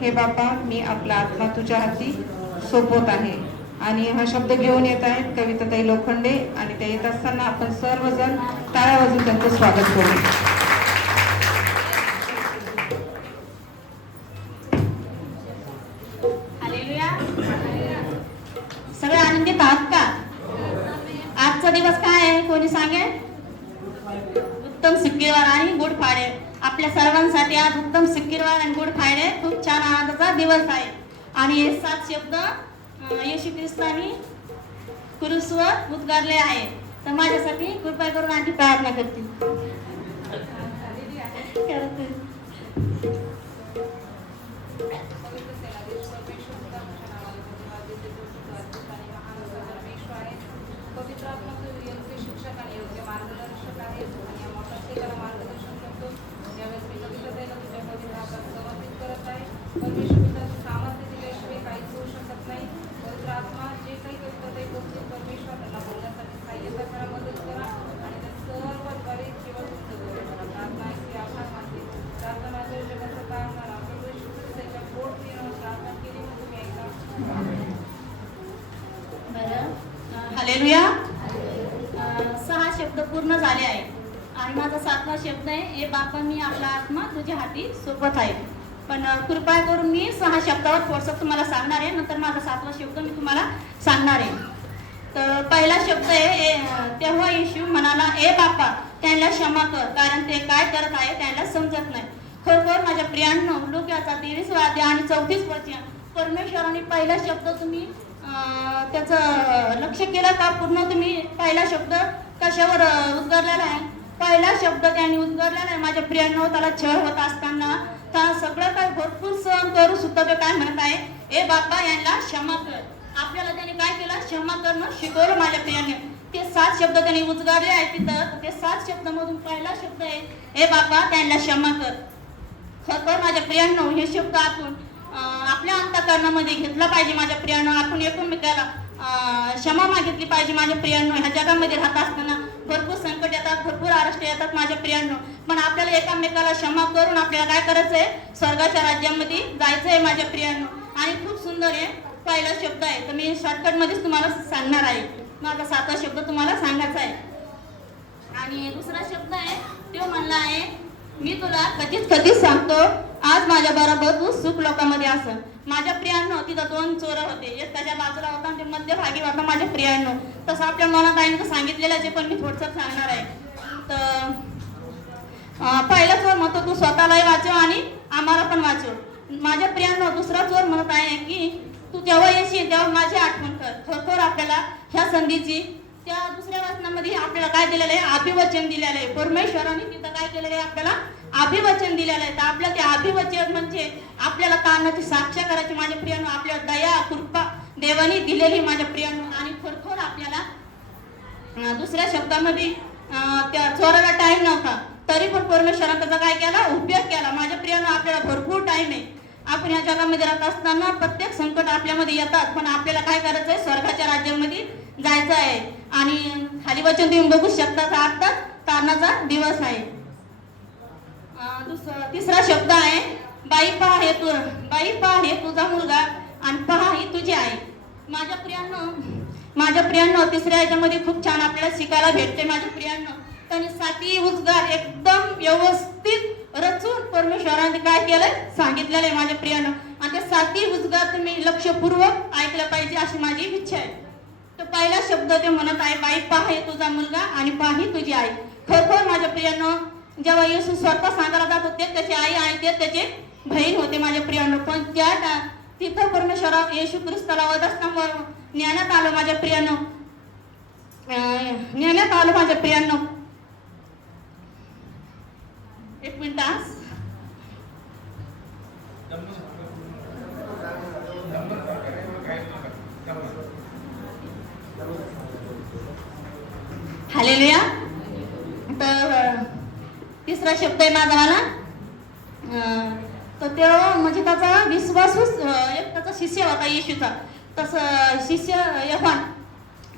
हे बापा मी आपला आत्मा तुझ्या हाती सोपवत आहे. आणि हा शब्द घेऊन येत आहेत कविताताई लोखंडे आणि त्या येत असताना आपण सर्वजण टाळ्या वाजवून त्यांचं स्वागत करू. सगळे आनंदित आहात का? आजचा दिवस काय आहे कोणी सांगेल? उत्तम सिक्कीवार आणि गुड फ्रायडे. आपल्या सर्वांसाठी आज उत्तम सिक्कीवार आणि गुड फ्रायडे खूप छान आनंदाचा दिवस आहे. आणि हे 7 शब्द येशू ख्रिस्तानी क्रूसवर उद्गारले आहे. तर माझ्यासाठी कृपा करून आणखी प्रार्थना करते. शिक्षक आणि योग्य मार्गदर्शक आहे आणि या प्रत्येकाला मार्गदर्शन करतो. ज्यावेळेस मी कविताताईला तुझ्या कविता समर्पित करत आहे. परमेश्वर पित्याचे सामर्थ्य दिल्याशिवाय काहीच होऊ शकत नाही. पवित्र आत्मा जे काही कविताताई बोलतील परमेश्वर त्यांना बोलण्यासाठी सहाय्यता करा, मदत करा आणि त्या सर्वद्वारे केवळ तुमचं गौरव करा. प्रार्थना ऐकली, आभार मानते. प्रार्थना माझ्या जगाचा काढणारा प्रभू येशू ख्रिस्ताच्या पोट प्रियावर प्रार्थना केली म्हणून तुम्ही ऐका. हालेलुया. 6 शब्द पूर्ण झाले आहे आणि माझा 7वा शब्द आहे हे बापा मी आपला आत्मा तुझ्या हाती सोपत आहे. पण कृपा करून मी 6 शब्दावर थोडंसं तुम्हाला सांगणार आहे. नंतर माझा 7वा शब्द मी तुम्हाला सांगणार आहे. तर पहिला शब्द आहे तेव्हा येशू म्हणाला ए बापा त्यांना क्षमा कर कारण ते काय करत आहे त्यांना समजत नाही. खरोखर माझ्या प्रियांनो लूकाचा 23वा अध्याय आणि 34 वचन परमेश्वराने पहिला शब्द तुम्ही त्याचं लक्ष केलं का? पूर्ण तुम्ही पहिला शब्द कशावर उद्गारलेला आहे? पहिला शब्द त्यांनी उद्गारलेला आहे माझ्या प्रियांनो. त्याला छळ होत असताना त्याला सगळं काय भरपूर सहन करू सुद्धा ते काय म्हणत आहे ए बापा यांना क्षमा कर. आपल्याला त्याने काय केलं? क्षमा करणं शिकवलं माझ्या प्रियांनी. ते 7 शब्द त्यांनी उद्गारले आहेत तिथं. ते 7 शब्दामधून पहिला शब्द आहे ए बापा त्यांना क्षमा कर. खरोखर माझ्या प्रियांनो हे शब्द आपण आपल्या अंतःकरणामध्ये घेतला पाहिजे माझ्या प्रियांनो. आपण एकमेकाला क्षमा मागितली पाहिजे माझ्या प्रियांनो. ह्या जगामध्ये राहत असताना भरपूर संकट येतात, भरपूर अडचणी येतात माझ्या प्रियांनो. पण आपल्याला एकामेकाला क्षमा करून आपल्याला काय करायचं आहे? स्वर्गाच्या राज्यामध्ये जायचं आहे माझ्या प्रियांनो. आणि खूप सुंदर आहे पहिला शब्द आहे. तर मी शॉर्टकटमध्येच तुम्हाला सांगणार आहे. माझा 7वा शब्द तुम्हाला सांगायचा आहे. आणि दुसरा शब्द आहे तो म्हणला आहे मी तुला कधीच सांगतो आज माझ्या बरोबर तू सुख लोकांमध्ये असं. माझ्या प्रियांनो तिथं 2 चोर होते. एक त्याच्या बाजूला होता आणि ते मध्यभागी होता माझ्या प्रियांनो. तसं आपल्या मनात आहे तर सांगितलेलंच आहे पण मी थोडंसं सांगणार आहे. तर पहिला चोर म्हणतो तू स्वतःलाही वाचव आणि आम्हाला पण वाचव. माझ्या प्रियांनो दुसरा चोर म्हणत आहे की तू जेव्हा येशील तेव्हा माझी आठवण कर. खरोखर आपल्याला ह्या संधीची त्या दुसऱ्या वचनामध्ये आपल्याला काय दिलेलं आहे? अभिवचन दिलेलं आहे. परमेश्वराने तिथं काय केलेलं आहे? आपल्याला अभिवचन दिलेलं आहे. तर आपल्या ते अभिवचन म्हणजे आपल्याला कानाची साक्ष करायची माझ्या प्रियांनो. आपल्याला दया कृपा देवाने दिलेली माझ्या प्रियांनो. आणि खरोखर आपल्याला दुसऱ्या शब्दामध्ये त्या चोराला टाइम नव्हता तरी पण परमेश्वराने त्याचा काय केला? उपयोग केला माझ्या प्रियांनो. आपल्याला भरपूर टाइम आहे. आपण या जगामध्ये राहत असताना प्रत्येक संकट आपल्यामध्ये येतात पण आपल्याला काय करायचं आहे? स्वर्गाच्या राज्यामध्ये जायचं आहे. आणि खाली वचन तुम्ही बघू शकता आता तारणाचा दिवस आहे. तिसरा शब्द आहे बाई पहा हे तुझा मुलगा आणि पहा ही तुझी आई. माझ्या प्रियांनो तिसऱ्या याच्यामध्ये खूप छान आपल्याला शिकायला भेटते माझ्या प्रियांनो. त्यांनी 7 उद्गार एकदम व्यवस्थित रचून परमेश्वराने काय केलंय सांगितलेलं आहे माझ्या प्रियांनो. आणि ते 7 उद्गार तुम्ही लक्षपूर्वक ऐकलं पाहिजे अशी माझी इच्छा आहे. तर पहिला शब्द ते म्हणत आहे बाई पहा हे तुझा मुलगा आणि पहा ही तुझी आई. खरोखर माझ्या प्रियांनो जेव्हा येशू स्वतः सांगायला जात होते त्याची आई आणि ते त्याचे बहीण होते माझ्या प्रियांनो. पण त्या तिथं परमेश्वरा येशू ख्रिस्ताला वधस्थानावर नेण्यात आलं माझ्या प्रियांनो. एक मिनिट हालेलुया. तर तिसरा शब्द आहे माझा वाला. तर तेव्हा म्हणजे त्याचा विश्वासूच एक त्याचा शिष्य होता येशूचा. तसं शिष्य यहोवान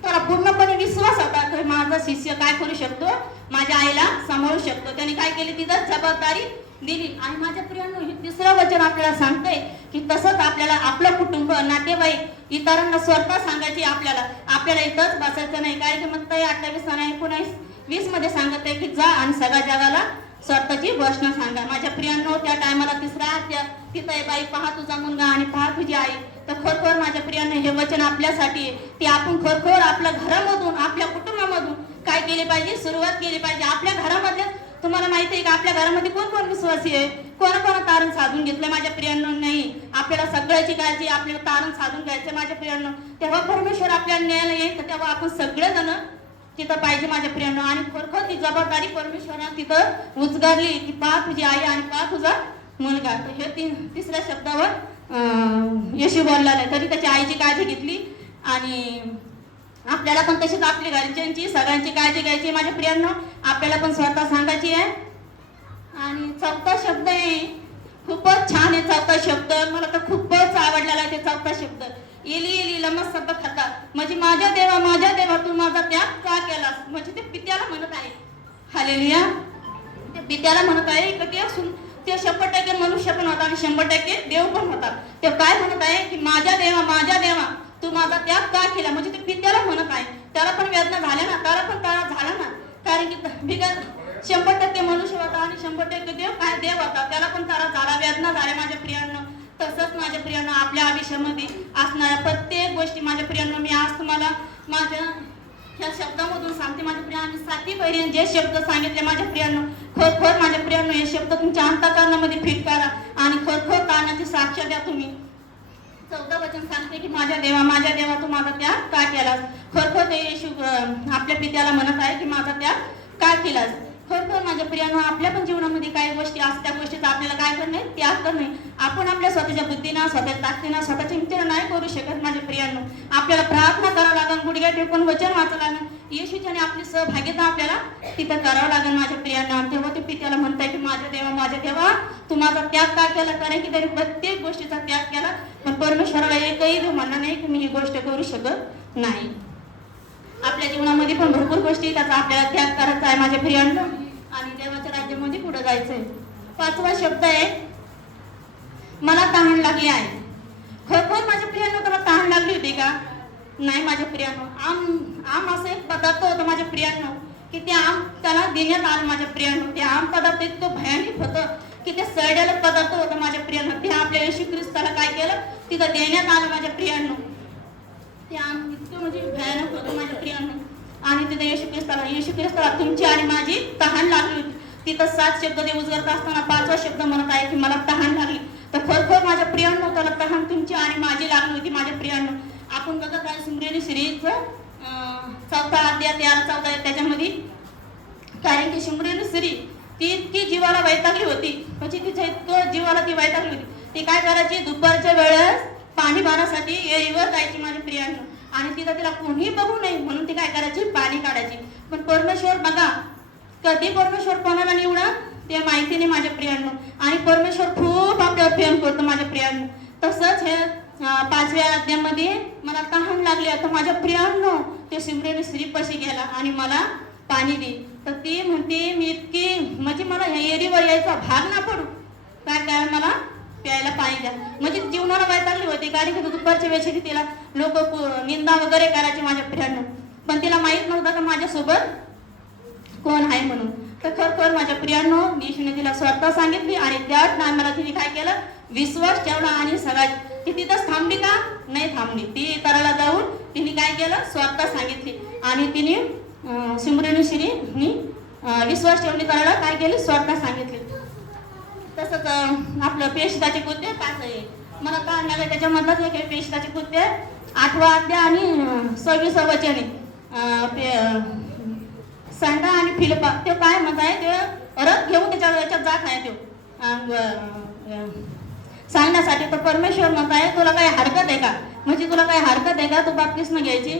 त्याला पूर्णपणे विश्वास होता की माझा शिष्य काय करू शकतो? माझ्या आईला सांभाळू शकतो. त्याने काय केली? तिथं जबाबदारी दिली. आणि माझ्या प्रियांनो हे तिसरं वचन आपल्याला सांगतंय की तसंच आपल्याला आपलं कुटुंब, नातेवाईक, इतरांना स्वतः सांगायची आपल्याला इथंच बसायचं नाही. काय की म्हणता 28 आणि 19, 20 मध्ये सांगत आहे की जा आणि सगळ्या जगाला स्वतःची घोषणा सांगा. माझ्या प्रियांनो, त्या टायमाला तिसरा तिथं आहे, बाई पहा तुझा मुलगा आणि पहा तुझी आई. तर खरोखर माझ्या प्रियांनो, हे वचन आपल्यासाठी आहे. ते आपण खरोखर आपल्या घरामधून, आपल्या कुटुंबामधून काय केले पाहिजे, सुरुवात केली पाहिजे. आपल्या घरामध्ये तुम्हाला माहिती आहे का, आपल्या घरामध्ये कोण कोण विश्वासी आहे, कोण तारण साधून घेतलंय माझ्या प्रियांनो? नाही, आपल्याला सगळ्याची काळजी, आपल्याला तारण साधून घ्यायचं माझ्या प्रियांनो. तेव्हा परमेश्वर आपल्याला न्यायला येईल, तेव्हा आपण सगळेजण तिथं पाहिजे माझ्या प्रियांनो. आणि खरोखर ती जबाबदारी परमेश्वराने तिथं उचगारली की पहा तुझी आई आणि पहा तुझा मुलगा. तर हे तिसऱ्या शब्दावर येशू बोलला नाही, तरी त्याची आईची काळजी घेतली. आणि आपल्याला पण तशीच आपल्या घरच्यांची सगळ्यांची काळजी घ्यायची माझ्या प्रियांनो. आपल्याला पण स्वतः सांगायची आहे. आणि चौथा शब्द आहे, खूपच छान आहे चौथा शब्द, मला तर खूपच आवडलेला आहे ते चौथा शब्द. एली एली लमा सबक्तनी, म्हणजे माझ्या देवा तू माझा त्याग का केलास. म्हणजे ते पित्याला म्हणत आहे. हालेलुया. ते पित्याला म्हणत आहे की ते 100% मनुष्य पण होता आणि 100% देव पण होता. ते काय म्हणत आहे की माझ्या देवा तू माझा त्याग का केला. म्हणजे ते पित्याला म्हणत आहे. त्याला पण वेदना झाल्या ना, त्याला पण त्रास झाला ना, कारण की 100% मनुष्य होता आणि 100% देव होता. त्याला पण त्रास झाला, वेदना झाल्या माझ्या प्रियांनो. तसंच माझ्या प्रियांनो, आपल्या आयुष्यामध्ये असणाऱ्या प्रत्येक गोष्टी माझ्या प्रियांनो, मी आज तुम्हाला माझ्या ह्या शब्दामधून सांगते माझ्या प्रियांनो. 7 बहिणी जे शब्द सांगितले माझ्या प्रियांनो, खरोखर माझ्या प्रियांनो हे शब्द तुमच्या अंतःकरणामध्ये फिट करा आणि खरोखर कानाची साक्ष द्या तुम्ही. 14 वचन सांगते की माझ्या देवा तू माझा त्याग का केलास. खरोखर ते येशू आपल्या पित्याला म्हणत आहे की माझा त्याग का केलास. खरोखर माझ्या प्रियांनो, आपल्या पण जीवनामध्ये काही गोष्टी असतात, त्या गोष्टीचा आपल्याला काय करणे, त्याग करणे. आपण आपल्या स्वतःच्या बुद्धीनं, स्वतःच्या ताकदीनं, स्वतःच्या हिमतीनं नाही करू शकत माझ्या प्रियांनो. आपल्याला प्रार्थना करावं लागेल, गुडघ्या टेकून वचन वाचावं लागेल, येशूच्याने आपली सहभागिता आपल्याला तिथं करावं लागेल माझ्या प्रियांनो. आणि तेव्हा ते पित्याला म्हणताय की माझ्या देवा तू माझा त्याग का केला. कारण की त्याने प्रत्येक गोष्टीचा त्याग केला, पण परमेश्वराला एकही देव म्हणला नाही की मी ही गोष्ट करू शकत नाही. आपल्या जीवनामध्ये पण भरपूर गोष्टी त्याचा आपल्याला त्याग करायचा आहे माझ्या प्रियांनो, आणि देवाच्या राज्यामध्ये पुढे जायचंय. 5वा शब्द आहे, मला तहान लागली आहे. खरोखर माझ्या प्रियांनो, त्याला तहान लागली होती का? नाही माझ्या प्रियांनो. आम असं एक पदार्थ होतं माझ्या प्रियांनो की ते आम त्याला देण्यात आलं माझ्या प्रियांनो. ते आम पदार्थ इतकं भयानक होतं की ते सडलेलं पदार्थ होतं माझ्या प्रियांनो. ते आपल्या येशू ख्रिस्ताला काय केलं, तिथं देण्यात आलं माझ्या प्रियांनो. ते आम इतकं म्हणजे भयानक होतं माझ्या प्रियांनो. आणि तिथे येशू ख्रिस्ताला तुमची आणि माझी तहान लागली होती. तिथं 7 शब्द ते उजगरत असताना 5वा शब्द म्हणत आहे की मला तहान लागली. तर खरोखर माझ्या प्रियांनो, त्याला तहान तुमची आणि माझी लागली होती माझ्या प्रियांनो. आपण बघत आहे सुमरेली सिरीज 4था अध्याय 13-14 त्याच्यामध्ये. कारण की सुमरेली सिरी ती इतकी जीवाला वैतागली होती, म्हणजे तिच्या इतकं जीवाला ती वैतागली होती. ती काय करायची, दुपारच्या वेळेस पाणी भरण्यासाठी येईवर जायची माझ्या प्रियांनो. आणि तिला कोणी बघू नये म्हणून ती काय करायची, पाणी काढायची. पण परमेश्वर बघा, कधी परमेश्वर कोणाला निवडा ते माहिती नाही माझ्या प्रियांनो. आणि परमेश्वर खूप आपल्यावर प्रेम करतो माझ्या प्रियांनो. तसंच हे 5व्या अध्यायामध्ये मला तहान लागली. आता माझ्या प्रियांनो ते सिमरेने स्त्रीपाशी गेला आणि मला पाणी दे. तर ती म्हणते मी इतकी म्हणजे मला ह्या एरीवर यायचा भाग ना पडू, काय मला प्यायला पाणी द्या. म्हणजे जीवनाला वैतागली होती. कारण की दुपारच्या वेळेस तिला लोक निंदा वगैरे करायचे माझ्या प्रियांनो, पण तिला माहित नव्हतं का माझ्यासोबत कोण आहे म्हणून. तर खरोखर माझ्या प्रियांनो, येशूने तिला स्वतः सांगितली आणि त्याच टायमाला तिने काय केलं, विश्वास ठेवला. आणि सगळ्यात ती तिथंच थांबली का, नाही थांबली. ती इतराला जाऊन तिने काय केलं, स्वतः सांगितली. आणि तिने सिमरेनी श्रीनी विश्वास ठेवली, करायला काय केली, स्वतः सांगितली. तसंच आपलं पेशदाचे कृत्य 5 आहे. मला काय लागलं त्याच्यामधलाच एक पेशदाचे कृत्य 8वा अध्याय आणि 26वा वचन आहे. सांडा आणि फिलिपा ते काय म्हणत आहे, ते रथ घेऊन त्याच्यात जात आहे तो सांगण्यासाठी. तर परमेश्वर म्हणत आहे तुला काही हरकत आहे का, म्हणजे तुला काही हरकत आहे का तू बाप्तिस्म घ्यायची.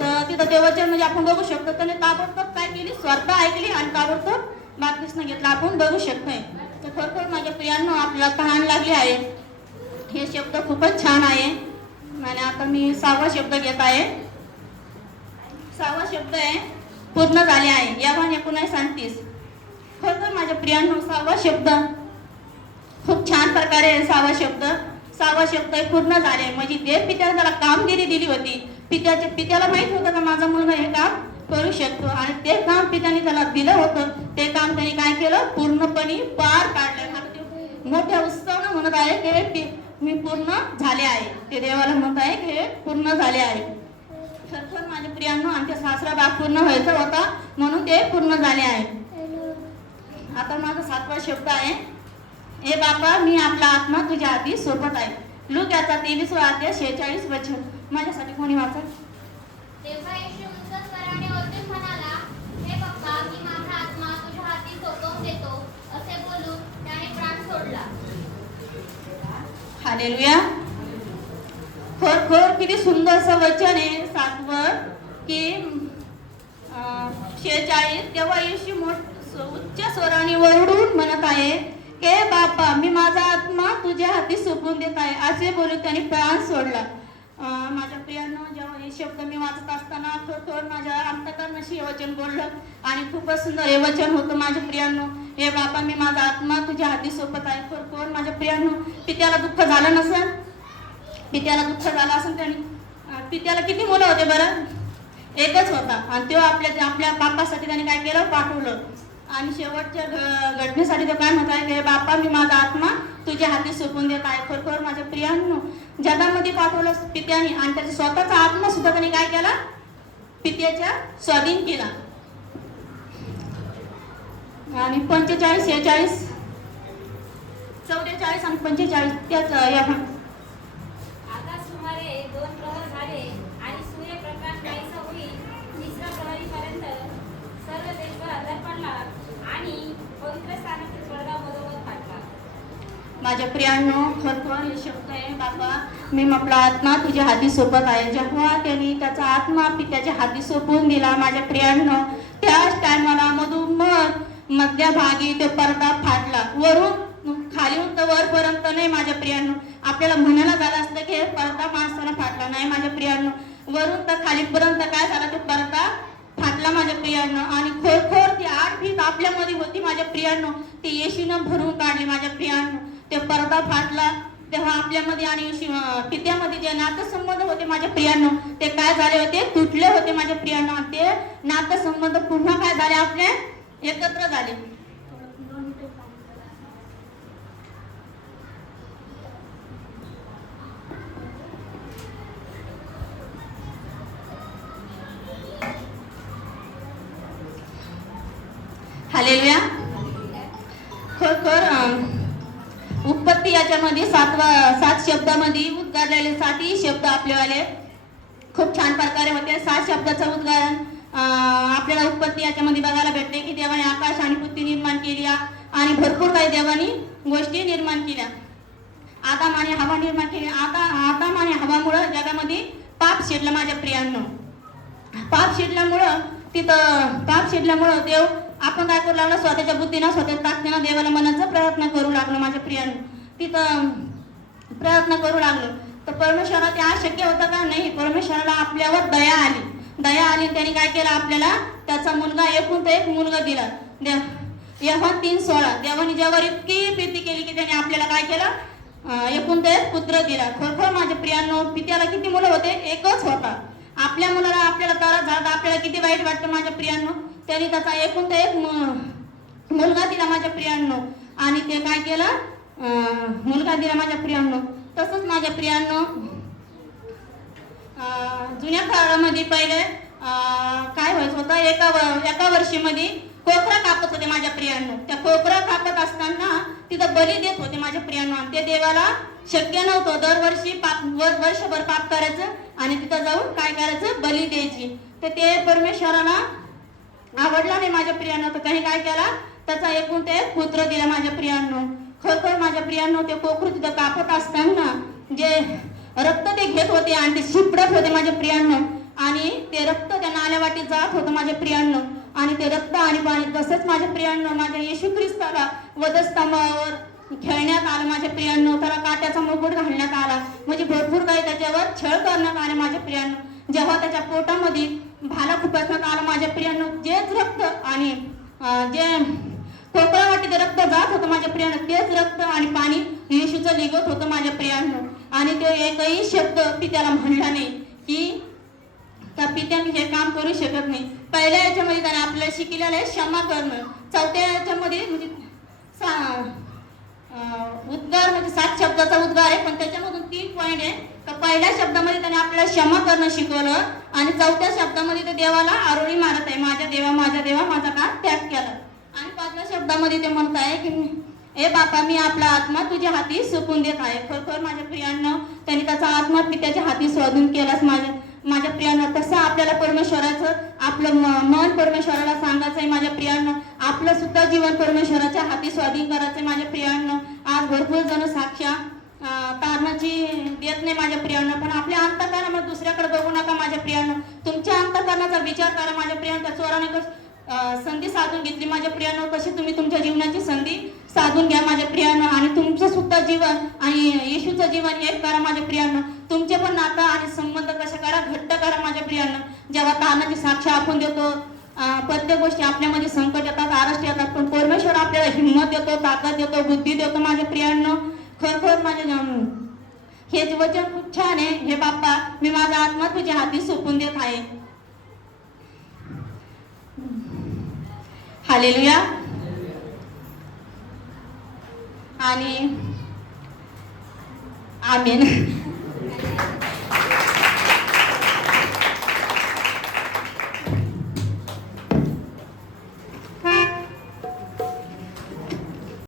तर तिथं ते वचन म्हणजे आपण बघू शकतो, त्याने ताबडतोब काय केली, स्वतः ऐकली आणि ताबडतोब बाप्तिस्म घेतला, आपण बघू शकतोय. तर खरोखर माझ्या प्रियांनो, आपल्याला तहान लागली आहे. हे शब्द खूपच छान आहे. आणि आता मी 6वा शब्द घेत आहे. 6वा शब्द आहे पूर्ण झाले आहे. यावान 19:30. खरोखर माझ्या प्रियांनो, 6वा शब्द खूप छान प्रकारे 6वा शब्द 6वा शब्द आहे पूर्ण झाले. म्हणजे देव पित्याला त्याला कामगिरी दिली होती. पित्याला माहित होतं का माझा मुलगा हे काम करू शकतो आणि ते काम पित्याने त्याला दिलं होतं. ते काम त्यांनी काय केलं, पूर्णपणे पार पाडलं. मोठ्या उत्साहानं म्हणत आहे की मी पूर्ण झाले आहे. ते देवाला म्हणत आहे की हे पूर्ण झाले आहे. खरखर माझ्या प्रियांनो, आमच्या सासरा भाग पूर्ण व्हायचा होता म्हणून ते पूर्ण झाले आहे. आता माझा 7वा शब्द आहे, हे बापा मी आपला आत्मा तुझ्या हाती सोपत आहे. लूकाचा 23वा अध्याय 46 वचन. माझ्यासाठी कोणी वाचत? तेव्हा येशू उंच स्वराने ओरडून म्हणाला, हे बाप्पा मी माझा आत्मा तुझ्या हाती सोपवून देतो. असे बोलून त्याने प्राण सोडला. हालेलुया. खरोखर किती सुंदरसं वचन आहे 7वं की 46. तेव्हा येशू उच्च स्वराने ओरडून म्हणत आहे की बापा मी माझा आत्मा तुझ्या हाती सोपवून देत आहे. असे बोलून त्याने प्राण सोडला. माझ्या प्रियांनो, जेव्हा हे शब्द मी वाचत असताना खरोखर माझ्या अंतःकरणाशी हे वचन बोललं आणि खूपच सुंदर हे वचन होतं. माझ्या प्रियांनो, हे बापा मी माझा आत्मा तुझ्या हाती सोपत आहे. खरोखर माझ्या प्रियांनो, पित्याला दुःख झालं नसेल, पित्याला दुःख झालं असेल. त्याने पित्याला किती मुलं होते बरं? एकच होता आणि तो आपल्या बापासाठी त्याने काय केलं, पाठवलं. आणि शेवटच्या घटनेसाठी तो काय म्हणत आहे, हे बापा मी माझा आत्मा तुझ्या हाती सोपवून देत आहे. खरोखर माझ्या प्रियांनो, जगामध्ये पाठवलं पित्याने आणि त्याचा स्वतःचा आत्मा सुद्धा त्याने काय केला, पित्याच्या स्वाधीन केला. आणि 45, 46, 44 आणि 45 त्याच आता सुमारे 2 प्रहर झाले आणि सूर्यप्रकाश नाहीसा होईल. 3ऱ्या प्रहरीपर्यंत सर्व देशभर अंधार पडला आणि पवित्र स्थानातील पडदा बरोबर फाटला. माझ्या प्रियांनो, खरोखर हे शब्द आहे, बाबा मी आपला आत्मा तुझ्या हाती सोपत आहे. जेव्हा त्यांनी त्याचा आत्मा पित्याच्या हाती सोपवून दिला, माझ्या प्रियांनो, त्याच टायमाला मध्यभागी तो पडदा फाटला. वरून खालीहून तर वरपर्यंत नाही. माझ्या प्रियांनो, आपल्याला म्हणायला झालं असतं की पडदा माणसाला फाटला नाही. माझ्या प्रियांनो, वरून तर खालीपर्यंत काय झाला, तो पडदा फाटला. माझ्या प्रियांनो, आणि खरोखर ती 8 फीट आपल्यामध्ये होती. माझ्या प्रियांनो, ती येशूनं भरून काढली. माझ्या प्रियांनो, ते पडदा फाटला तेव्हा आपल्यामध्ये आणि पित्यामध्ये जे नातेसंबंध होते माझ्या प्रियांनो, ते काय झाले होते, तुटले होते. माझ्या प्रियांनो, ते नातेसंबंध पुन्हा काय झाले, आपले एकत्र झाले. हालेलुया. खरोखर उत्पत्ती याच्यामध्ये 7 शब्दामध्ये उद्गारलेले 7 शब्द आपल्यावाले खूप छान प्रकारे होते. 7 शब्दाचं उद्गारण आपल्याला उत्पत्ती याच्यामध्ये बघायला भेटते की देवाने आकाश आणि पृथ्वी निर्माण केली आणि भरपूर काही देवानी गोष्टी निर्माण केल्या. आदम आणि हवा निर्माण केली. आदम आणि हवामुळं जगामध्ये पाप शिरलं. माझ्या प्रियांनो, पाप शिरल्यामुळं देव आपण काय करू लागलो, स्वतःच्या बुद्धीनं स्वतःच्या ताकदीनं देवाला मनाचा प्रयत्न करू लागलो. माझ्या प्रियांनो, तिथं प्रयत्न करू लागलो तर परमेश्वराला ते अशक्य होतं का? नाही. परमेश्वराला आपल्यावर दया आली. त्यांनी काय केलं, आपल्याला त्याचा मुलगा एकूण एक मुलगा दिला. योहान 3:16. देवाने जगावर इतकी प्रीती केली की त्याने आपल्याला काय केलं, एकूण एक पुत्र दिला. खरोखर माझ्या प्रियांनो, पित्याला किती मुलं होते? एकच होता. आपल्या मुलाला आपल्याला त्रास झाला, आपल्याला किती वाईट वाटतं. माझ्या प्रियांनो, त्यांनी त्याचा एकूण एक मुलगा दिला. माझ्या प्रियांनो, आणि ते काय केलं, मुलगा दिला. माझ्या प्रियांनो, तसंच माझ्या प्रियांनो, जुन्या काळामध्ये पहिले काय व्हायचं होतं, एका वर्षीमध्ये कोकरा कापत होते. माझ्या प्रियांनो, त्या कोकरा कापत असताना तिथं बली देत होते. माझ्या प्रियांनो, ते देवाला शक्य नव्हतं दरवर्षी वर्षभर पाप करायचं आणि तिथं जाऊन काय करायचं, बली द्यायची. तर ते परमेश्वराला आवडला नाही. माझ्या प्रियांनो, तर त्यांनी काय केला, त्याचा एकूण ते पुत्र दिला. माझ्या प्रियांनो, खरोखर माझ्या प्रियांनो, ते कोकरू तिथं कापत असताना जे रक्त ते घेत होते आणि ते शिपडत होते. माझ्या प्रियांनो, आणि ते रक्त त्या नाल्यावाटी जात होतं. माझ्या प्रियांनो, आणि ते रक्त आणि पाणी तसंच माझ्या प्रियांनो, माझ्या येशू ख्रिस्ताला वधस्तंभावर खेळण्यात आलं. माझ्या प्रियांनो, त्याला काट्याचा मुकुट घालण्यात आला. म्हणजे भरपूर काही त्याच्यावर छळ करण्यात आले. माझ्या प्रियांनो, जेव्हा त्याच्या पोटामध्ये भाला खुपसण्यात आला. माझ्या प्रियांनो, जेच रक्त आणि जे कोकळावाटी ते रक्त जात होतं. माझ्या प्रियांनो, तेच रक्त आणि पाणी येशूचं निघत होतं. माझ्या प्रियांनो, आणि तो एकही शब्द पित्याला म्हणला नाही की त्या पित्या मी हे काम करू शकत नाही. पहिल्या याच्यामध्ये त्याने आपल्याला शिकलेलं आहे क्षमा करणं. चौथ्या याच्यामध्ये म्हणजे उद्गार म्हणजे 7 शब्दाचा उद्गार आहे, पण त्याच्यामधून 3 पॉईंट आहे. तर पहिल्या शब्दामध्ये त्याने आपल्याला क्षमा करणं शिकवलं आणि चौथ्या शब्दामध्ये ते देवाला आरोळी मारत आहे, माझ्या देवा माझा का त्याग केला. आणि 5व्या शब्दामध्ये ते म्हणत आहे की ए बापा मी आपला आत्मा तुझ्या हाती सोपून देत आहे. खरोखर माझ्या प्रियांनो त्यांनी त्याचा आत्मा पित्याच्या हाती स्वाधीन केलाच. माझ्या प्रियांनो तसं आपल्याला परमेश्वराचं आपलं मन परमेश्वराला सांगायचं आहे. माझ्या प्रियांनो आपलं सुद्धा जीवन परमेश्वराच्या हाती स्वाधीन करायचं आहे. माझ्या प्रियांनो आज भरपूर जण साक्षा कारणाची देत नाही माझ्या प्रियांनो, पण आपल्या अंतःकरणामध्ये दुसऱ्याकडे बघू नका माझ्या प्रियांनो. तुमच्या अंतःकरणाचा विचार करा माझ्या प्रियांनो. चोराने संधी साधून घेतली माझ्या प्रियांनो, कशी तुम्ही तुमच्या जीवनाची संधी साधून घ्या माझ्या प्रियांनो आणि तुमचं सुद्धा जीवन आणि येशूचं जीवन एक करा माझ्या प्रियांनो. तुमचे पण नातं आणि संबंध कसे करा घट्ट करा माझ्या प्रियांनो. जेव्हा कारणाची साक्ष आपण देतो प्रत्येक गोष्टी आपल्यामध्ये संकट येतात, आरष्ट येतात, पण परमेश्वर आपल्याला हिंमत देतो, ताकद देतो, बुद्धी देतो माझ्या प्रियांनो. खरोखर माझ्या हे वचन खूप छान आहे. हे बाप्पा मी माझा आत्मा तुझ्या हाती सोपून देत आहे. हालेलुया. आणि आमेन.